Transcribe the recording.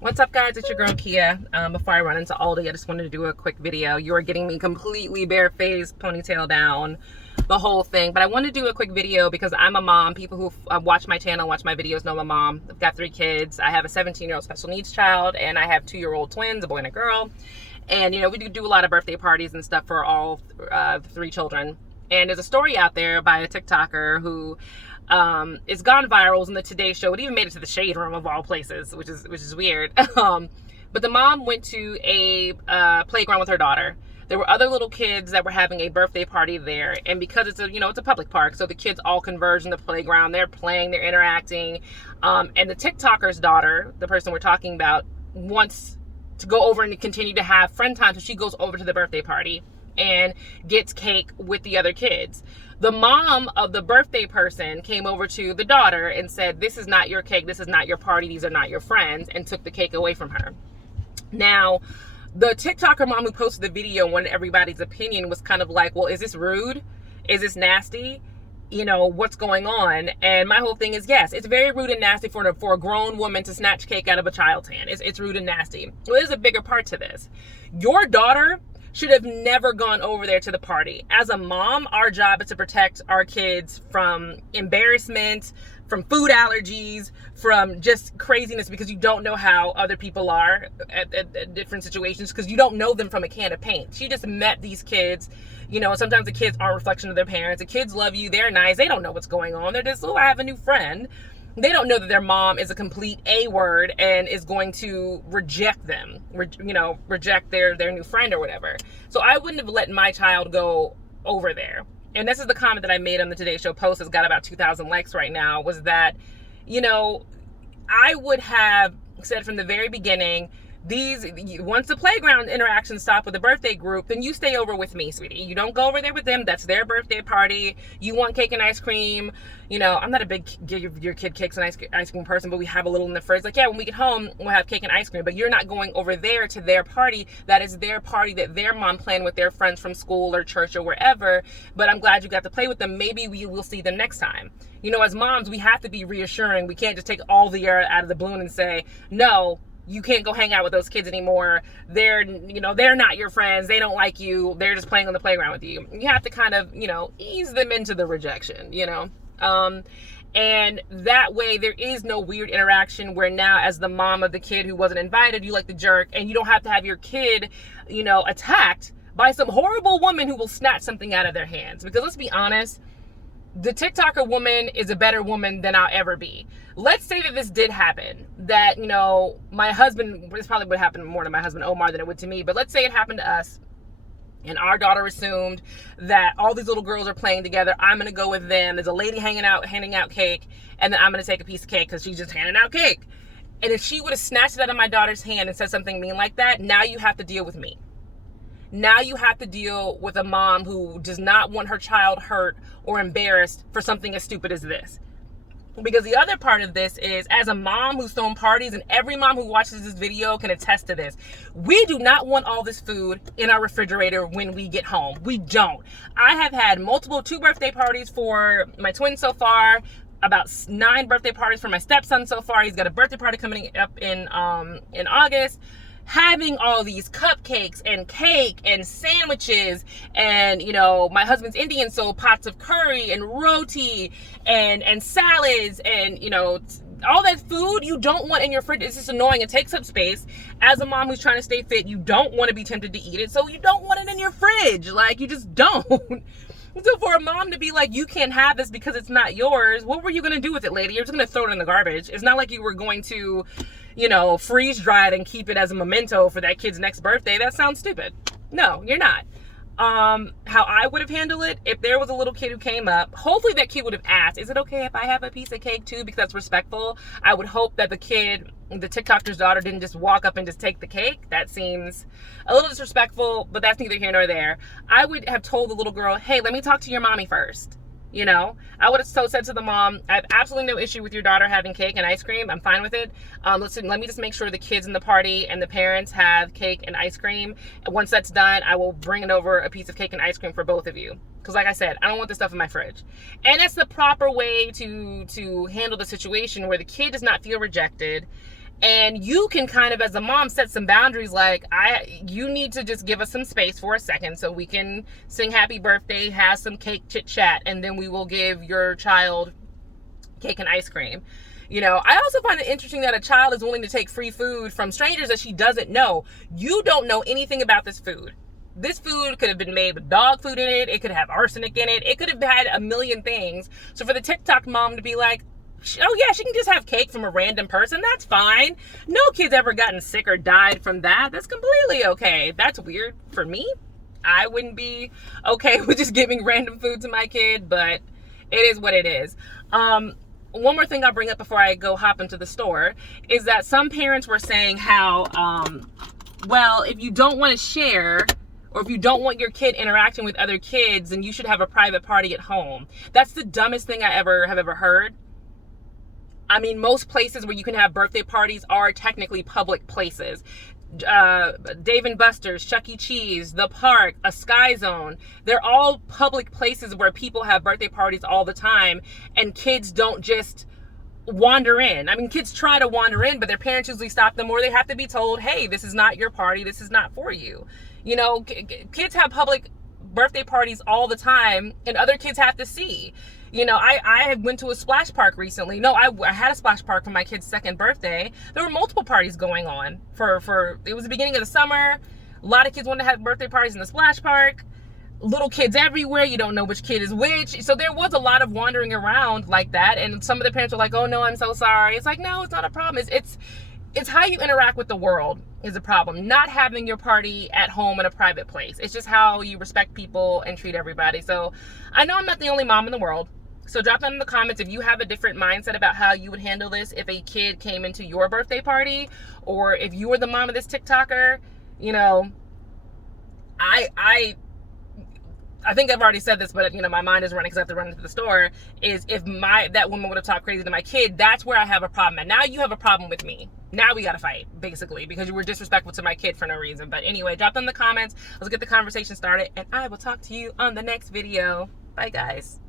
What's up, guys? It's your girl Kia. Before I run into Aldi, I just wanted to do a quick video. You are getting me completely barefaced, ponytail down, the whole thing. But I want to do a quick video because I'm a mom. People who watch my channel, watch my videos know I'm a mom. I've got 3 kids. I have a 17-year-old special needs child, and I have 2-year-old twins, a boy and a girl. And, you know, we do a lot of birthday parties and stuff for all 3 children. And there's a story out there by a TikToker who it's gone viral. It was in the Today Show. It even made it to the Shade Room of all places, which is weird. But the mom went to a playground with her daughter. There were other little kids that were having a birthday party there, and because it's a public park, so the kids all converge in the playground. They're playing, they're interacting, and the TikToker's daughter, the person we're talking about, wants to go over and continue to have friend time, so she goes over to the birthday party and gets cake with the other kids. The mom of the birthday person came over to the daughter and said, "This is not your cake, this is not your party, these are not your friends," and took the cake away from her. Now, the TikToker mom who posted the video wanted everybody's opinion, was kind of like, well, is this rude? Is this nasty? You know, what's going on? And my whole thing is, yes, it's very rude and nasty for a grown woman to snatch cake out of a child's hand. It's rude and nasty. Well, there's a bigger part to this. Your daughter should have never gone over there to the party. As a mom, our job is to protect our kids from embarrassment, from food allergies, from just craziness, because you don't know how other people are at different situations, because you don't know them from a can of paint. She just met these kids, sometimes the kids aren't a reflection of their parents. The kids love you, they're nice, they don't know what's going on. They're just, oh, I have a new friend. They don't know that their mom is a complete A-word and is going to reject them, reject their new friend or whatever. So I wouldn't have let my child go over there. And this is the comment that I made on the Today Show post. It's got about 2,000 likes right now, was that, I would have said from the very beginning, once the playground interaction stop with the birthday group, then you stay over with me, sweetie. You don't go over there with them. That's their birthday party. You want cake and ice cream. I'm not a big give your kid cakes and ice cream person, but we have a little in the fridge. Like, yeah, when we get home, we'll have cake and ice cream. But you're not going over there to their party. That is their party that their mom planned with their friends from school or church or wherever. But I'm glad you got to play with them. Maybe we will see them next time. As moms, we have to be reassuring. We can't just take all the air out of the balloon and say, no, you can't go hang out with those kids anymore. They're not your friends. They don't like you. They're just playing on the playground with you. You have to kind of, ease them into the rejection, and that way there is no weird interaction where now, as the mom of the kid who wasn't invited, you like the jerk, and you don't have to have your kid, attacked by some horrible woman who will snatch something out of their hands. Because let's be honest, the TikToker woman is a better woman than I'll ever be. Let's say that this did happen, that, my husband, this probably would happen more to my husband Omar than it would to me, but let's say it happened to us, and our daughter assumed that all these little girls are playing together. I'm going to go with them. There's a lady handing out cake, and then I'm going to take a piece of cake because she's just handing out cake. And if she would have snatched it out of my daughter's hand and said something mean like that, now you have to deal with me. Now you have to deal with a mom who does not want her child hurt or embarrassed for something as stupid as this. Because the other part of this is, as a mom who's thrown parties, and every mom who watches this video can attest to this, we do not want all this food in our refrigerator when we get home. We don't. I have had 2 birthday parties for my twins so far, about 9 birthday parties for my stepson so far. He's got a birthday party coming up in August. Having all these cupcakes and cake and sandwiches and, my husband's Indian, so pots of curry and roti and salads and, all that food you don't want in your fridge. It's just annoying. It takes up space. As a mom who's trying to stay fit, you don't want to be tempted to eat it, so you don't want it in your fridge. Like, you just don't. So for a mom to be like, you can't have this because it's not yours, what were you going to do with it, lady? You're just going to throw it in the garbage. It's not like you were going to, freeze dry it and keep it as a memento for that kid's next birthday. That sounds stupid. No, you're not. How I would have handled it, if there was a little kid who came up, hopefully that kid would have asked, is it okay if I have a piece of cake too? Because that's respectful. I would hope that the TikToker's daughter didn't just walk up and just take the cake. That seems a little disrespectful, but that's neither here nor there. I would have told the little girl, hey, let me talk to your mommy first. I would have said to the mom, I have absolutely no issue with your daughter having cake and ice cream. I'm fine with it. Listen, let me just make sure the kids in the party and the parents have cake and ice cream. And once that's done, I will bring it over a piece of cake and ice cream for both of you. Because like I said, I don't want this stuff in my fridge. And that's the proper way to handle the situation where the kid does not feel rejected And you can kind of, as a mom, set some boundaries, like, you need to just give us some space for a second so we can sing happy birthday, have some cake, chit chat, and then we will give your child cake and ice cream. You know, I also find it interesting that a child is willing to take free food from strangers that she doesn't know. You don't know anything about this food. This food could have been made with dog food in it. It could have arsenic in it. It could have had a million things. So for the TikTok mom to be like, oh yeah, she can just have cake from a random person, that's fine. No kid's ever gotten sick or died from that. That's completely okay. That's weird for me. I wouldn't be okay with just giving random food to my kid, but it is what it is. One more thing I'll bring up before I go hop into the store is that some parents were saying how, well, if you don't want to share, or if you don't want your kid interacting with other kids, then you should have a private party at home. That's the dumbest thing I have ever heard. I mean, most places where you can have birthday parties are technically public places. Dave and Buster's, Chuck E. Cheese, the park, a Sky Zone. They're all public places where people have birthday parties all the time, and kids don't just wander in. I mean, kids try to wander in, but their parents usually stop them, or they have to be told, hey, this is not your party, this is not for you. You know, kids have public birthday parties all the time, and other kids have to see. You know, I went to a splash park recently. No, I had a splash park for my kid's second birthday. There were multiple parties going on for it was the beginning of the summer. A lot of kids wanted to have birthday parties in the splash park. Little kids everywhere. You don't know which kid is which. So there was a lot of wandering around like that. And some of the parents were like, oh no, I'm so sorry. It's like, no, it's not a problem. It's how you interact with the world is a problem. Not having your party at home in a private place. It's just how you respect people and treat everybody. So I know I'm not the only mom in the world. So drop down in the comments if you have a different mindset about how you would handle this if a kid came into your birthday party, or if you were the mom of this TikToker. You know, I think I've already said this, but you know, my mind is running because I have to run into the store. Is if that woman would have talked crazy to my kid, that's where I have a problem. And now you have a problem with me. Now we got to fight, basically, because you were disrespectful to my kid for no reason. But anyway, drop down in the comments. Let's get the conversation started, and I will talk to you on the next video. Bye, guys.